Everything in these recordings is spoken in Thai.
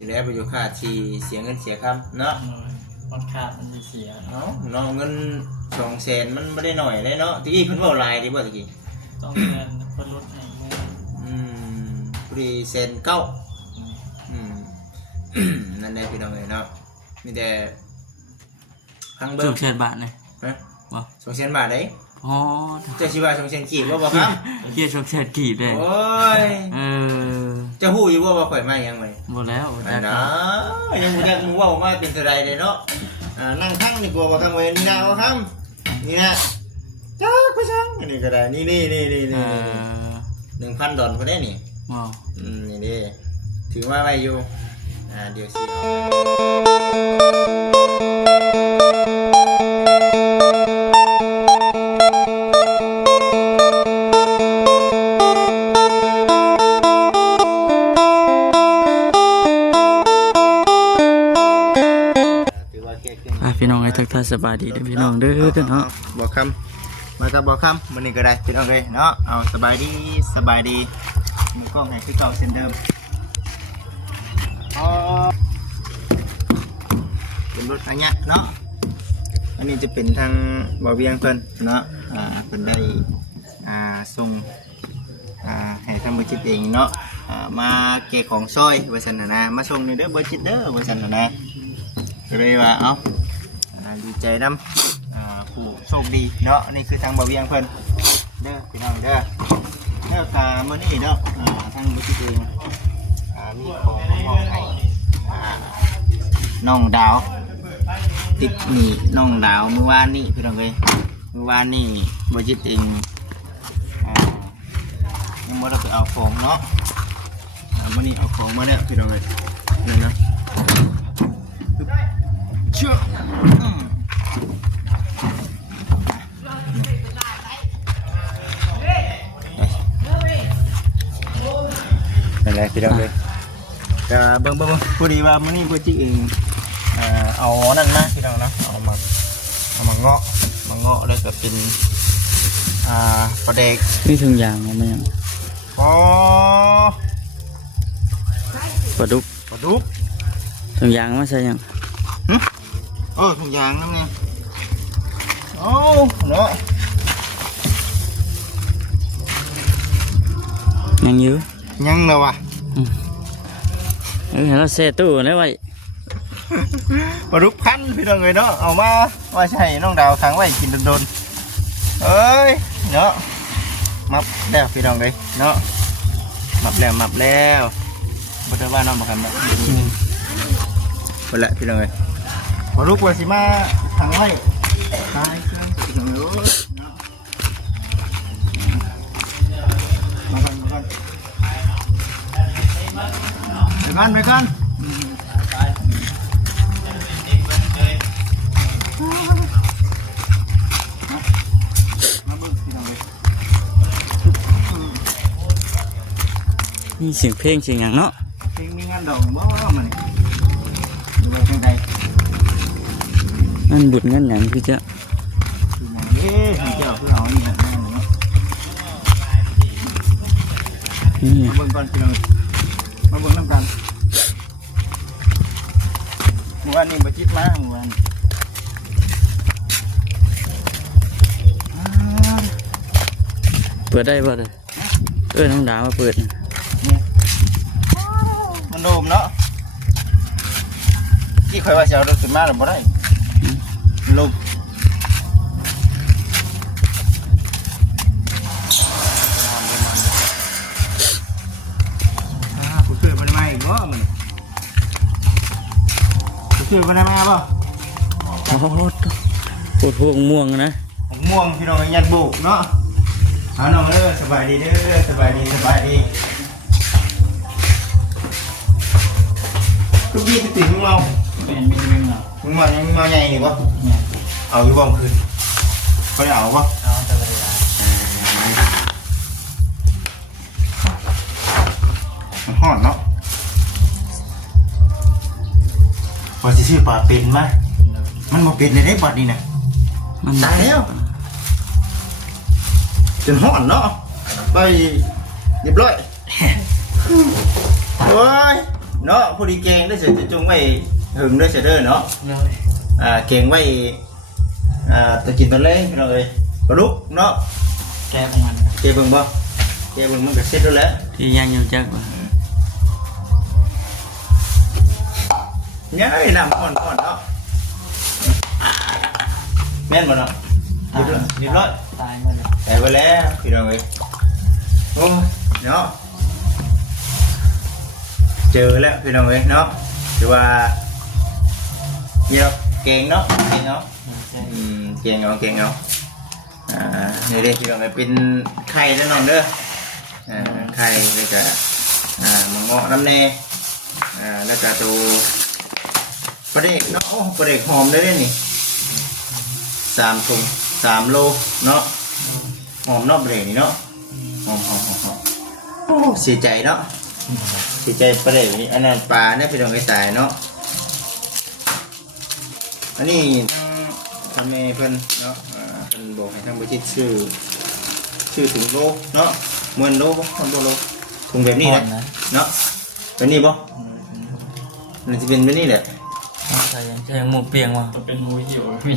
ทีแล้วไปอยู่ค่าที่เสียเงินเสียคำเนาะมันขาดมันเสียเนาะเงิน200,000มันไม่ได้หน่อยได้เนาะตะกี้เพิ่นเว้าลายดิบ่ตะกี้ต้องเงินเพิ่นลดให้เงินพอดีเซนเก้านั่นได้พี่น้องเลยเนาะมีแต่พังเบิ้ง200,000 บาทเลยฮะบ่200,000 บาทได้อ๋อเจ้าสิว่า200,000กีบบ่ครับเฮีย200,000กีบเลยโอ้ยเจ้าฮู้อยู่ว่าข่อยมาหยังมื้อบ่แล้วนะยังบ่ได้มึงเว้ามาเป็นเท่าใดเลยเนาะนั่งทั้งนี่กลัวบ่ทำไว้นี่นะบ่ครับนี่นะจักไปจังอันนี้ก็ได้นี่1,000 ดอลลาร์พอได้นี่อ๋อนี่ดิถือว่าไว้อยู่เดี๋ยวสิพี่น้องให้ทักทายสบายดีเด้อพี่น้องเด้อเนาะบอกคำมากับบอกคำมื้อนี้ก็ได้พี่น้องเลยเนาะเอาสบายดีมือกล้องให้คือเก่าเช่นเดิมเป็นรถอันนี้เนาะอันนี้จะเป็นทางบ่อเวียงเพิ่นเนาะเพิ่นได้ส่งให้ทางบริษัทเองเนาะมาเก็บของซอยว่าซั่นนะมาส่งในเด้อบริษัทเด้อว่าซั่นนะก็เลยว่าเอ้าดีใจนำผู้โชคดีเนาะนี่คือทางบ่อเวียงเพิ่นเด้อพี่น้องเด้อแล้วก็มื้อนี้เนาะทางบริษัทเองมีของมอบให้น้องดาวติดหนี้น้องดาวเมื่อวานนี้พี่น้องเอ้ยเมื่อวานนี้บริษัทเองยังไม่ได้ไปเอาของเนาะมื้อนี้เอาของมาแล้วพี่น้องเอ้ยนี่นะเชื่ออะไรพี่น้องเลยแต่เบิ่งพอดีว่ามื้อนี้กูจิเองเอานั่นมาพี่น้องนะเอามาเงาะแล้วก็เป็นปลาแดกนี่ถุงยางมั้ยยังปลาดุกถุงยางมาใส่ยังถุงยางนั่นไงเนาะยังอยู่ยังเลยวะเราเซตู้ได้ไว้ปลาดุกพันพี่น้องเลยเนาะเอามาว่าใช่น้องดาวขังไว้กินโดนเอ้ยเนาะมับแล้วพี่น้องเลยเนาะมับแล้วบัดว่าน้องมากันแบบหมดละพี่น้องเลยปลาดุกว่าสิมาขังไว้ตายพี่น้องเลยมากันไปกันนี่เสียงเพลงเสียงอย่างเนาะเพลงมีงานดอกบ่มันดูว่าจังไดนั่นบุญงั้นหยังคือจะเจ้าคือเอานี่นะนี่เบิ่งก่อนพี่น้องมาเบิ่งน้ำกันเมื่อวานนี้มาจิตมาเมื่อวานเปิดได้ป่ะเลยน้องดาวมาเปิดมันโดมเนาะที่เคยว่าจะเอารถขึ้นมาหรือบ่ได้ลมผู้ช่วยมันมาอีกบ่มันผู้ช่วยมันมาบ่โอ้โหปวดหัวม่วงนะม่วงพี่น้องยันโบกเนาะน้องสบายดีเด้อสบายดีทุกทีติดมึงเมาเป็นเนาะมึงเมาใหญ่นี่วะเอาอยู่บ้องคืนเขาจะเอาวะเอาแต่เวลามันห่อนเนาะพอจะชื่อปลาเป็นไหมมันมาเป็นในได้ปลาดีนะตายแล้วจนห่อนเนาะไปเรียบร้อยโอ้ย เนาะผู้ดีเก่งได้เสร็จจะจงไว้หึงได้เสร็จเด้อเนาะ เลย เก่งไว้ตะกินตะเลยพี่น้องเอ้ยปลาดุกเนาะ แก้ของมัน เก็บเบิ่งบ่เก็บเบิ่งมันก็เสร็จแล้วแหละ ที่ยังอยู่จักบ่ เนี่ยไอ้น้ำอ่อนๆเนาะแม่นบ่เนาะเรียบร้อย ตายมาเลย แต่ไปแล้วพี่น้องเอ้ยโอ้ยเนาะเจอแล้วพี่น้องเอ้ยเนาะถือว่าเยี่ยมเก่งเนาะเก่งเนาะเก่งเอานี่เด็กพี่น้องเอ้ยเป็นไข่แล้วน้องเด้อไข่แล้วก็มะเงาะน้ำแน่แล้วก็ตัวปลาเด็กเนาะปลาเด็กหอมได้เลยนี่3 ถุง 3 โลเนาะหอมเนาะปลาเด็กนี่เนาะหอมโอ้เสียใจเนาะเสียใจปลาเด็กนี่อันนั้นปลาเนี่ยพี่น้องไอ้ตายเนาะอันนี้ทั้งแม่เพิ่นเนาะเพิ่นบอกให้ทางบริษัทชื่อถุงโลเนาะ10,000 โลบ่10,000 โลถุงแบบนี้นะเนาะแบบนี้บ่มันจะเป็นแบบนี้แหละ ใช่ยังหมูเปียงว่ะ จะเป็นมูหิวมี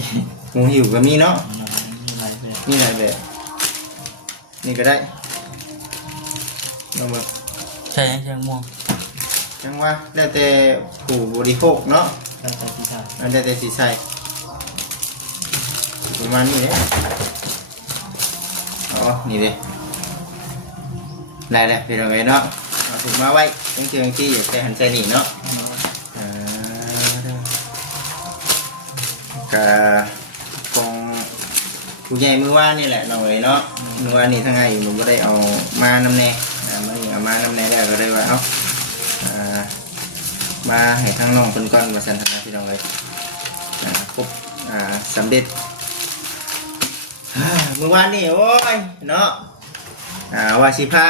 หมูหิวก็มีเนาะ มีหลายแบบ นี่แหละแบบนี่ก็ได้ลองมา ใช่ยังม่วง จังว่าแล้วแต่ผู้บริโภคเนาะ แล้วแต่ที่ชา แล้วแต่สีใส่ประมาณนี้เลยอ๋อนี่เลยได้เลยพี่น้องเอ้ยเนาะเอาถุงมาไว้ตั้งเชืองที่อย่าใส่หันใส่หนีเนาะกะคงผู้ใหญ่มือว่านี่แหละน้องเอ้ยเนาะมือว่านี่ทั้งไงหนูก็ได้เอามานำแน่มาเอามานำแน่แล้วก็ได้ว่าเอามาให้ทั้งน้องคนก่อนมาสันทนาพี่น้องเลยครบสำเร็จเมื่อวานนี่โอ้ยเนาะว่าสิพา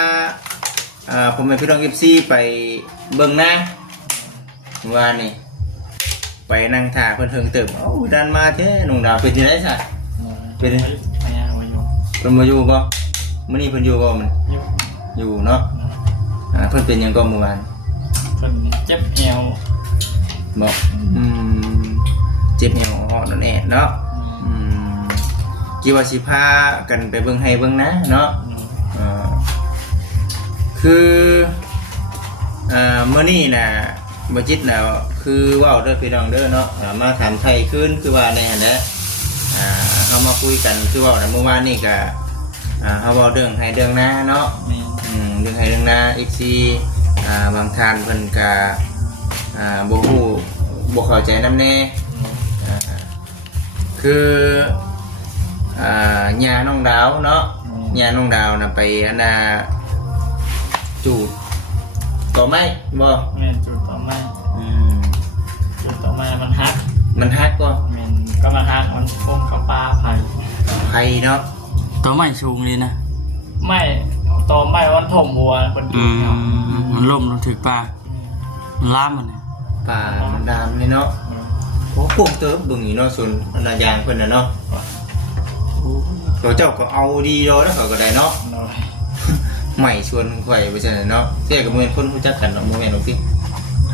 ผมเป็นพี่น้องFCไปเบิ่งหน้าเมื่อวานนี่ไปนั่งถ่าเพิ่นเทิงเติมเอ้าดันมาแท้น้องดาวเป็นจังได๋ซะเป็น พยาวันอยู่ เพิ่นมาอยู่บ่มื้อนี้เพิ่นอยู่บ่มัน อยู่ อยู่เนาะเพิ่นเป็นหยังก็เมื่อวาน คนเจ็บเอว บอกเจ็บเอวอ่อนนั่นแหละเนาะกี่ว่าสิพากันไปเบิ่งให้เบิ่งนะเนาะคือเมื่อนี้น่ะบ่จิตน่ะคือเว้าเด้อพี่น้องเด้อเนาะมาถามไทยคืนคือว่าในหั่นแหละเฮามาคุยกันคือเว้าน่ะเมื่อวานนี้ก็เฮาเว้าเรื่องให้เรื่องนาเนาะเรื่องให้เรื่องนา FC บางท่านเพิ่นก็บ่ฮู้บ่เข้าใจนำแน่คือญาน้องดาวเนาะญาน้องดาวน่ะไปอันน่ะจูดต่อไม้บ่ แม่นจุดต่อไม้จุดต่อไม้มันฮัก มันฮักบ่ แม่นก็มันฮักมันพุ่งเข้าป่าไผ่ ไผเนาะ ตัวใหม่ชูงเลยนะ ไม่ต่อไม้วันถมบัวคนกินเนาะ มันล่มลงถึงปลามันล่ามมันนะ ป่ามันดามนี่เนาะโอ้พวกเติบเบิ่งนี่เนาะส่วนอันน่ะยางเพิ่นน่ะเนาะเขาเจ้าก็เอาดีโลแล้วเขาก็ได้เนาะ น้อย ใหม่ชวนข่อยไปซั่นเนาะเสียก็บ่แม่นคนรู้จักกันเนาะบ่แม่นหรอกติ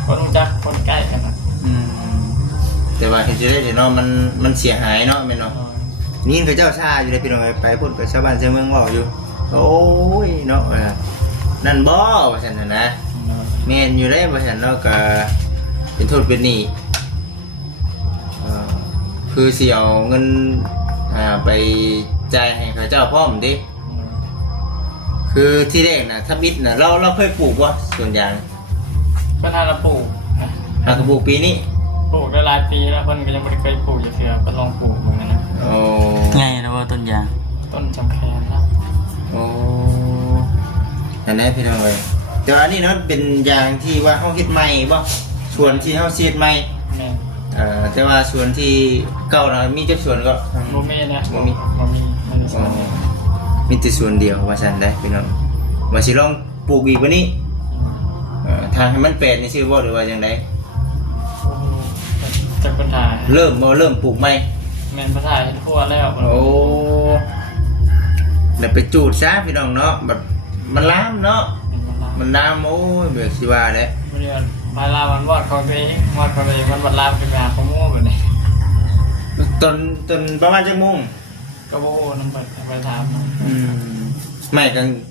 คนรู้จักคนใกล้กันนะ แต่ว่าเห็นจะได้เนาะมันเสียหายเนาะแม่นเนาะนี่เขาเจ้าชาอยู่ในพี่น้องไปพูดกับชาวบ้านชาวเมืองบอกอยู่โอ้ยเนาะนั่นบ่ว่าซั่นน่ะนะแม่นอยู่ได้ว่าซั่นเนาะก็เป็นโทษเป็นหนี้คือสิเอาเงินไปจ่ายให้เขาเจ้าพร้อมดิคือที่แรกน่ะถ้าบิดน่ะเราเคยปลูกบ่ส่วนยาง ก็ถ้าเราปลูก หากปลูกปีนี้ ปลูกได้หลายปีแล้วคนก็ยังไม่ได้เคยปลูกอย่างเดียวก็ลองปลูกเหมือนกันนะ โอ้ ไงนะว่าต้นยาง ต้นจำแคนนะ โอ้นั่นแหละพี่น้องเอ้ยแต่อันนี้เนาะเป็นยางที่ว่าเฮาเฮ็ดใหม่บ่ส่วนที่เฮาเฮ็ดใหม่ แม่น แต่ว่าส่วนที่เก่าน่ะมีจักส่วนก็ โมเมนะ บ่มี มันส อ๋อมีแต่ส่วนเดียวว่าซั่นได้พี่น้องว่าสิลองปลูกอีกวันนี้ทางให้มันแปลนนี่ชื่อบ่หรือว่าจังได๋ จากปัญหา เริ่มปลูกใหม่ แม่นปัญหาให้ทั่วแล้ว โอ้แล้วไปจูดซะพี่น้องเนาะแบบมันลามเนาะมันลามโอ้ยเบิกสิว่าแหละ ไม่ได้ มันพาลามันวอดเขาเองวอดเขาเองมันบัดลามขึ้นมาเขาโม่แบบนี้ ตนประมาณจักโมง ก็โบ้น้ำไปถามมัน ไม่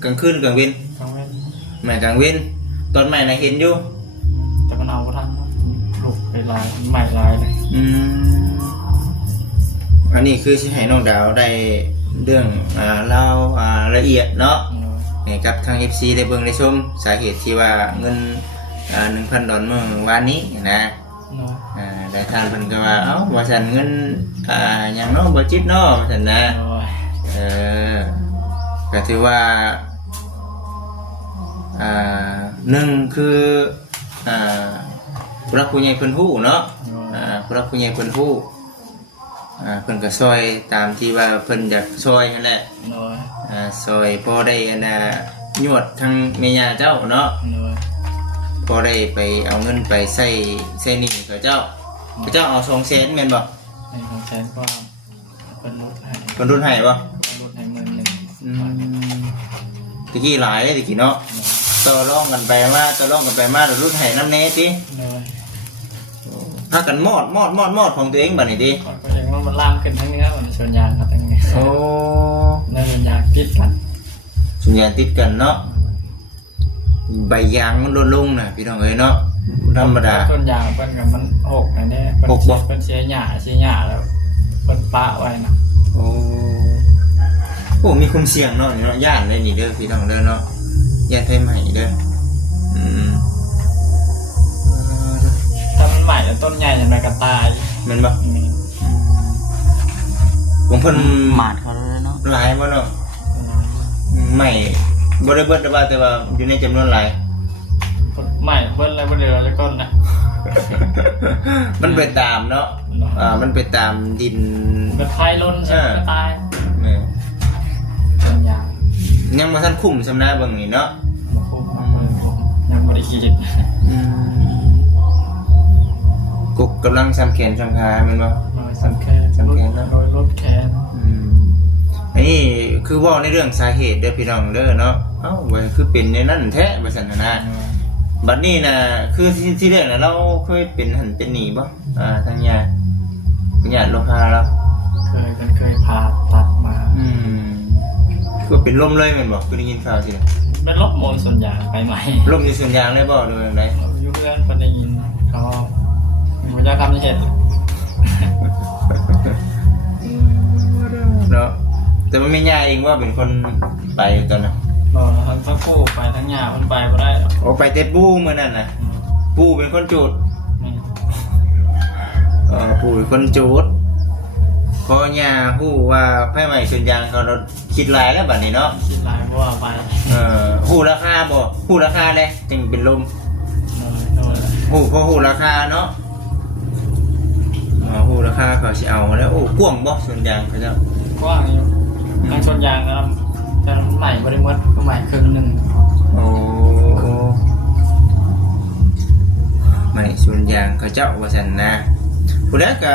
กลางคืนกลางเว้น เขาไม่ ไม่กลางเว้นตอนใหม่น่ะเห็นอยู่ แต่มันเอาทันลูกไปลายใหม่ลายเลย อันนี้คือสิให้น้องดาวได้เรื่องเล่าละเอียดเนาะให้กับทาง FC ได้เบิ่งได้ชมสาเหตุที่ว่าเงิน1,000 ดอลลาร์เมื่อวานนี้นะได้ทานเพิ่นก็ว่าเอ้าว่าซั่นเงินหยังเนาะบ่จิตเนาะว่าซั่นนะก็ถือว่าหนึ่งคือผู้รักผู้ใหญ่เพิ่นฮู้เนาะผู้รักผู้ใหญ่เพิ่นฮู้เพิ่นก็ซอยตามที่ว่าเพิ่นอยากซอยนั่นแหละซอยพอได้ยวดทั้งแม่ย่าเจ้าเนาะพอได้ไปเอาเงินไปใส่หนี้กับเจ้าเอา200,000แม่นบ่ในของแทนก็เป็นรถให้ เพิ่นรุ่นให้บ่ รถให้11,000 ตะกี้หลายเลยตะกี้เนาะต่อรองกันไปมาแล้วรุ่นให้นำแน่ติพากันมอดของตัวเองบัดนี้ติ ก็ยังว่ามันลามขึ้นทั้งนี้วันชนยางครับทั้งนี้ โอ้ แล้วชนยางติดกัน ส่วนใหญ่ติดกันเนาะใบยางมันลดลงน่ะพี่น้องเอ้ยเนาะธรรมดา ชนยางเพิ่นกับมันหกอันนี้เพิ่นเสียหญ้าแล้วเพิ่นปะไว้นะ โอ้มีคุมเสี่ยงเนาะนี่เนาะย่านเลยนี่เด้อพี่น้องเด้อเนาะย่านไฟใหม่เด้อถ้ามันใหม่แล้วต้นใหญ่จะไปกระตาย แม่นบ่ผมเพิ่น หมาดเขาเลยเนาะ หลายบ่เนาะใหม่บ่ได้เบิดแต่ว่าอยู่ในจำนวนหลาย ใหม่เบิ้ลอะไรเบิ้ลเดือแล้วก็นะ มันไปตามเนาะมันไปตามดิน เป็นไฟล้นใช่ไหมตาย นี่ ต้นยาง ยังบ่ทันคุ้มสำนาเบิ่งนี่เนาะ มาคุ้มยังไม่ได้คิด กกกำลังซ้ำแขนซ้ำขาแม่นบ่ สำแคนโดยรถแคน อันนี้คือว่าในเรื่องสาเหตุเด้อพี่น้องเด้อเนาะเอ้าเว้ยคือเป็นในนั้นแท้ว่าซั่นนะบัดนี้น่ะคือที่แรกน่ะเราเคยเป็นหันเป็นหนีบ่ทางญาติโลคาแล้ว เคยพาตัดมา คือเป็นลมเลยแม่นบ่คือได้ยินข่าวสิ เป็นลบโมนส่วนยางไปใหม่ ลมอยู่ส่วนยางได้บ่หรือจังได๋ อยู่เพื่อนคนได้ยินเขาผมจะทำเห็น เนาะแต่มันไม่ยากเองว่าเป็นคนไปตอนนั้น บอกทั้งคู่ไปทั้งหยาคนไปไม่ได้หรอก โอ้ไปเต็ดปูเมื่อนั้นน่ะปูเป็นคนจูดปูเป็นคนจูดพอย่าฮู้ว่าไผใหม่ส่วนยางเขาคิดหลายแล้วบัดนี้เนาะ คิดหลายเพราะว่าไป ฮู้ราคาบ่ฮู้ราคาเด้จึงเป็นลม ฮู้พอฮู้ราคาเนาะฮู้ราคาเขาสิเอาแล้วโอ้กว้างบ่ส่วนยางเขาเจ้าก ว้างอยู่ทั้งชนยางนะจะใหม่บริมดก็ใหม่ครึ่งหนึ่ง โอ้ไม่ส่วนยางเขาเจ้าว่าซั่นนะผู้ใดก็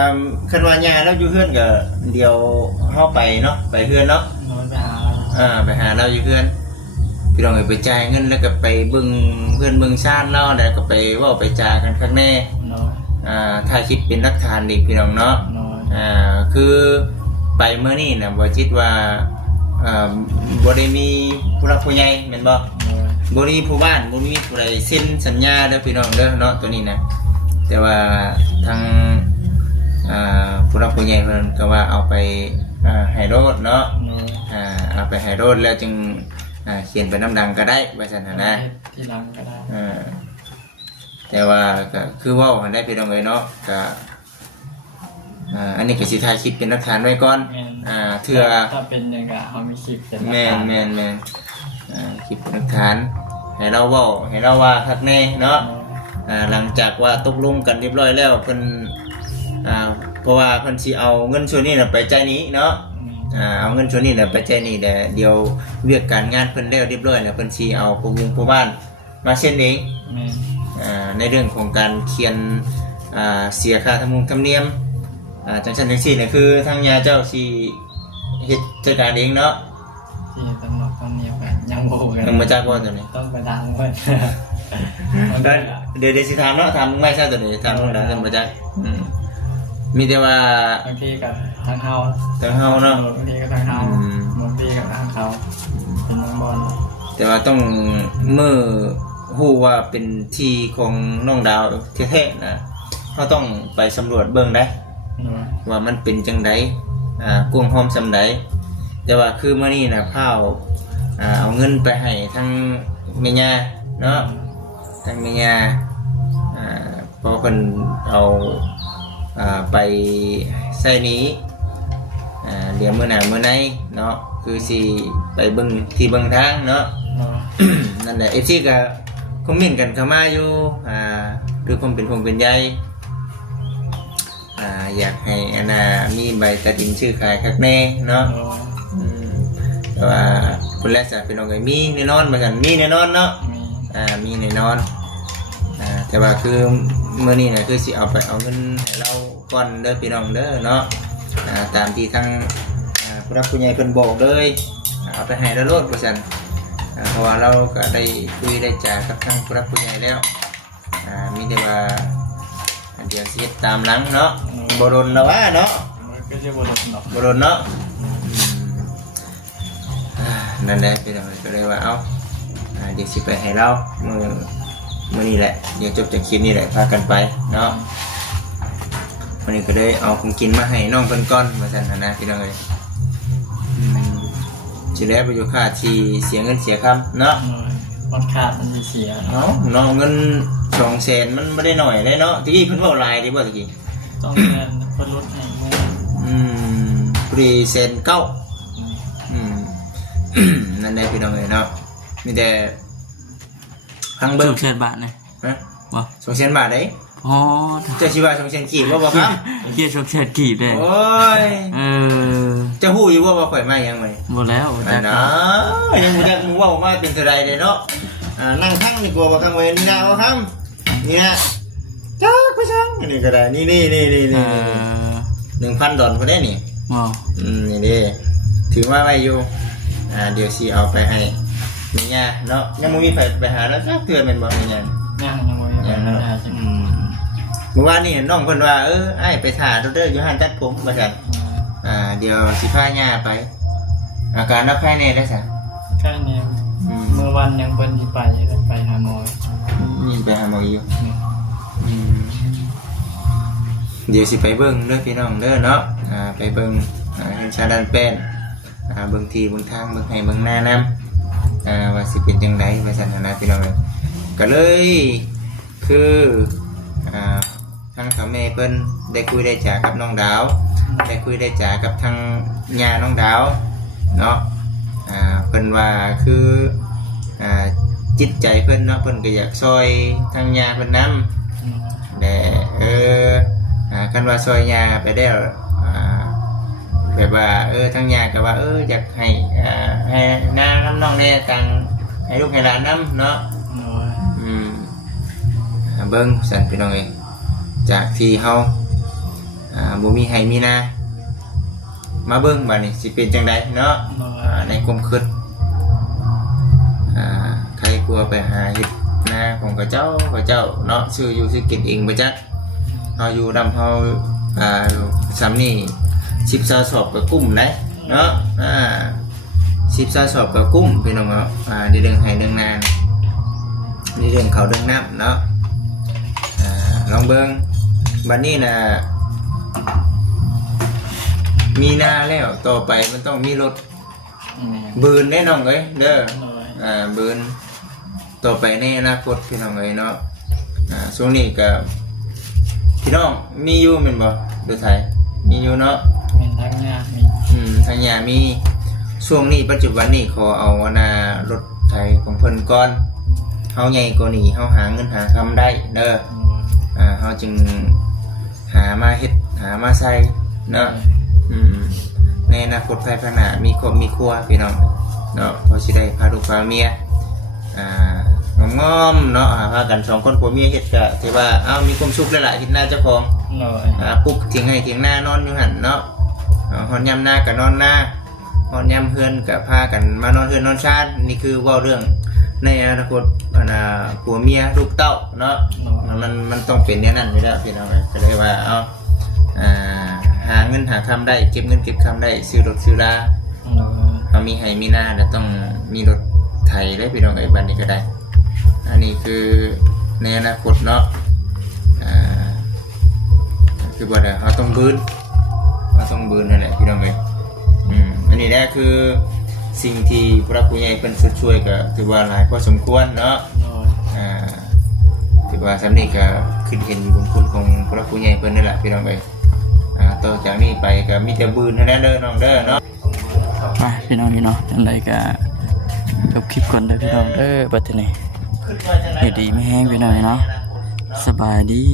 คันว่าญาแล้วอยู่เฮือนก็เดี๋ยวเฮาไปเนาะไปเฮือนเนาะ น้อยไปหา ไปหาเราอยู่เฮือนพี่น้องไปจ่ายเงินแล้วก็ไปเบิ่งเพื่อนเบิ่งซ่านเราแล้วก็ไปเว้าไปจากันข้างแน่ น้อย ถ้าคิดเป็นหลักฐานอีกพี่น้องเนาะ น้อย คือไปเมื่อนี้น่ะบ่คิดว่าบ่ได้มีผู้รักผู้ใหญ่แม่นบ่ น้อย บ่มีผู้บ้านบ่มีผู้ใดเซ็นสัญญาเด้อพี่น้องเด้อเนาะตัวนี้นะแต่ว่าทางผู้รักผู้ใหญ่เพิ่นก็ว่าเอาไปให้รถเนาะ น้อย เอาไปให้รถแล้วจึงเขียนไปน้ำดังก็ได้ว่าซั่นน่ะนะ ที่หลังก็ได้ แต่ว่าก็คือเว้าให้ได้พี่น้องเอ้ยเนาะก็อันนี้ก็สิถ่ายคลิปเป็นหลักฐานไว้ก่อนเทื่อ ถ้าเป็นอย่างก็เขามีคลิปเป็น แม่นคลิปเป็นหลักฐานให้เราเว้าให้เราว่าคักแน่เนาะหลังจากว่าตกลงกันเรียบร้อยแล้วเพิ่นเพราะว่าเพิ่นสิเอาเงินส่วนนี้น่ะไปจ่ายหนี้เนาะเอาเงินส่วนนี้น่ะไปจ่ายหนี้แต่เดี๋ยวเวียกการงานเพิ่นแล้วเรียบร้อยแล้วเพิ่นสิเอาผู้บ้านมาเซ็นเองในเรื่องของการเขียนเสียค่าธรรมเนียมจังซั่นจังซี่เนี่ยคือทางญาเจ้าสิเฮ็ดจัดการเองเนาะ ที่ตำรวจต้องเนียวกันยังโบกัน ยังบ่จักว่าจังได๋ ต้องไปดังเพื่อน เดี๋ยวสิถามเนาะถามไม่ใช่ตัวนี้ถามน้องดาวกันบ่จักมีแต่ว่า บางทีกับทางเฮา ทางเฮาเนาะ บางทีกับทางเฮาบางทีกับทางเขาเป็นน้องบอล แต่ว่าต้องมือฮู้ว่าเป็นที่ของน้องดาวแท้ๆนะเขาต้องไปสำรวจเบิ่งได้ว่ามันเป็นจังไดกวงหอมซำใดแต่ว่าคือมื้อนี้น่ะพาวเอาเงินไปให้ทั้งแม่ย่าเนาะทั้งแม่ย่าเพราะเพิ่นเอาไปใส่นี้เดี๋ยวมื้อหน้ามื้อไหนเนาะคือสิไปเบิ่งที่เบิ่งทางเนาะ นั่นแหละ FC ก็คอมเมนต์กันเข้ามาอยู่ด้วยความเป็นห่วงเป็นใยอยากให้อันน่ะมีใบตัดสินชื่อขายคักแน่เนาะแต่ว่าคนแรกจะเป็นน้องไอ้มีแน่นอนเหมือนกันมีแน่นอนเนาะมีแน่นอนแต่ว่าคือเมื่อนี้นะคือสิเอาไปเอาเงินให้เราก่อนเด้อพี่น้องเด้อเนาะตามที่ทั้งผู้รักผู้ใหญ่เพิ่นบอกเลยเอาไปให้เราโลดว่าซั่นเพราะว่าเราก็ได้คุยได้จากับทั้งผู้รักผู้ใหญ่แล้วมีแต่ว่าเดี๋ยวสิเฮ็ดตามหลังเนาะบ่โดนแล้วว่าเนาะ ก็จะบอลเนาะ บ่โดนเนาะนั่นแหละพี่น้องก็เลยว่าเอ้าเดี๋ยวสิไปให้เรามื้อนี้แหละเดี๋ยวจบจากคลิปนี้แหละพากันไปเนาะวันนี้ก็ได้เอาของกินมาให้น้องเพิ่นก่อนว่าซั่นนะพี่น้องเอ้ยสิแล้วไปอยู่ค่าที่เสียเงินเสียคำเนาะ มันขาดมันมีเสีย เนาะน้องเงิน200,000มันบ่ได้น้อยได้เนาะตะกี้เพิ่นเว้าหลายดิบ่ตะกี้ ต้องเงินคนลดให้เงิน พอดีเซนเก้านั่นได้พี่น้องเลยเนาะมีแต่พังเบิ้ง 200,000 บาทนะ ฮะ บ่ 200,000 บาทได้ อ๋อ เจ้าชีว่า200,000 กีบว่าครับ เฮีย200,000 กีบเลย โอ้ย จะฮู้อยู่ว่าข่อยมายังไง บ่แล้ว อันนะยังบ่จักมึงว่ามาเป็นเท่าใดเลยเนาะนั่งข้างนี่กลัวบ่คำไว้นี่นะว่าคำนี่นะจักไปซังอันนี้ก็ได้นี่1,000 ดอลก็ได้นี่ บ่ นี่ดิถือว่าไว้อยู่เดี๋ยวสิเอาไปให้แม่ย่าเนาะยังบ่มีไปหาแล้วจักเทื่อแม่นบ่แม่ย่า ยังไม่ยังไม่ได้ใช่ไหม เมื่อวานนี่น้องเพิ่นว่าอ้ายไปถ่าเด้ออยู่ห้านตัดผมว่าซั่นเดี๋ยวสิพาย่าไปอาการนักไข้แน่ได้ซะ แค่นี้เมื่อวันยังเป็นที่ไปหาหมอ นี่ไปหาหมออยู่เดี๋ยวสิไปเบิ่งเด้อพี่น้องเด้อเนาะไปเบิ่งเห็นชาดันแป้นเบิ่งที่เบิ่งทางเบิ่งให้เบิ่งหน้านำว่าสิเป็นจังได๋ว่าซั่นนะพี่น้องเอ้ยก็เลยคือทางสาวแม่เพิ่นได้คุยได้จากับน้องดาวได้คุยได้จากับทางย่าน้องดาวเนาะเพิ่นว่าคือจิตใจเพิ่นเนาะเพิ่นก็อยากซอยทางย่าเพิ่นนำแต่คันว่าซอยย่าไปแล้วแบบว่าทางย่าก็ว่าอยากให้น้าน้องได้ตังให้ลูกให้หลานนำเนาะเบิ่งสั่นพี่น้องเอ้ยจากที่เฮาบ่มีให้มีนามาเบิ่งบัดนี้สิเป็นจังไดเนาะในความคิดใครกลัวไปหาเฮ็ดนาของเขาเจ้าเนาะซื้ออยู่ซื้อกินเองบ่จักเฮาอยู่นำเฮาซ้ำนี่10 สอบก็กุ้มได้เนาะ10 สอบก็กุ้มพี่น้องเนาะในเรื่องให้เรื่องนาในเรื่องเขาเรื่องน้ำเนาะลองเบิ่งบัดนี้น่ะมีนาแล้วต่อไปมันต้องมีรถบืนแน่น้องเอ้ยเด้อบืนต่อไปในอนาคตพี่น้องเอ้ยเนาะช่วงนี้ก็พี่น้องมีอยู่แม่นบ่ดูไทยมีอยู่เนาะมีทั้งยามีทางยามีช่วงนี้ปัจจุบันนี้ขอเอารถไทยของเพิ่นก่อนเฮาใหญ่กว่านี้เฮาหาเงินหาคำได้เด้อเขาจึงหามาเฮ็ดหามาใส่เนาะในอนาคตภายภาคหน้ามีครอบมีครัวพี่น้องเนาะพอสิได้พาลูกพาเมียงอมๆเนาะพากัน2 คนผัวเมียเฮ็ดก็ถือว่ามีความสุขแล้วล่ะเฮ็ดหน้าเจ้าของปลุกเถียงให้เถียงหน้านอนอยู่หั่นเนาะฮอนยามหน้าก็นอนหน้าฮอนยามเฮือนก็พากันมานอนเฮือนนอนชานนี่คือเว้าเรื่อง ในอนาคตผัวเมียลูกเต้าเนาะมันต้องเป็นแน่นั่นอยู่แล้วพี่น้องก็เลยว่าเอาหาเงินหาคำได้เก็บเงินเก็บคำได้ซื้อรถซื้อลาเอามีให้มีหน้าแล้วต้องมีรถไถได้พี่น้องไอ้บ้านนี้ก็ได้อันนี้คือในอนาคตเนาะคือว่าเราต้องบืนนั่นแหละพี่น้องเลยอันนี้แหละคือสิ่งที่พระผู้ใหญ่เป็นช่วยก็ถือว่าหลายพอสมควรเนาะถือว่าสำนึกก็ขึ้นเห็นบุญคุณของพระผู้ใหญ่เป็นนั่นแหละพี่น้องเลยต่อจากนี้ไปก็มีแต่บืนเท่านั้นเด้อน้องเด้อเนาะมาพี่น้องนี่เนาะจังไดก็จบคลิปก่อนเด้อพี่น้องเด้อบัดนี้เฮ็ดดีไม่แห้งพี่น้องเนาะสบายดี